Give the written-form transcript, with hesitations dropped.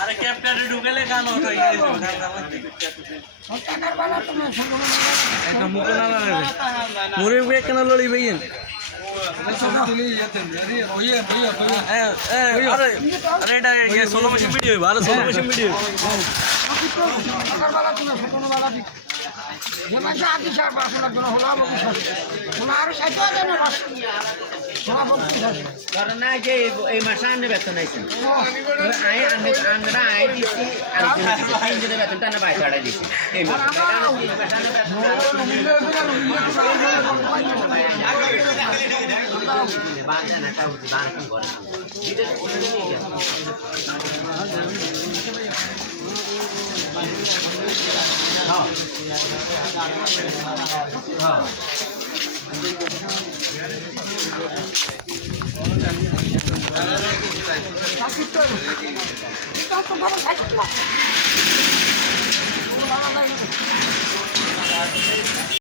আরে ক্যাপ্টেনে ঢুকেলে গান ওঠে গেছে একটা মুখে না লাগে মুড়ি বে কেন লড়ি বেইন আরে এটা সোলো মেশিন ভিডিও ভালো solo machine video karena aja masalah betul naikin. Anda air di sini, jadi betul tanah baik ada di sini. Bangsa nak tahu di bangsa korang. Sakit tuh. Itu apa?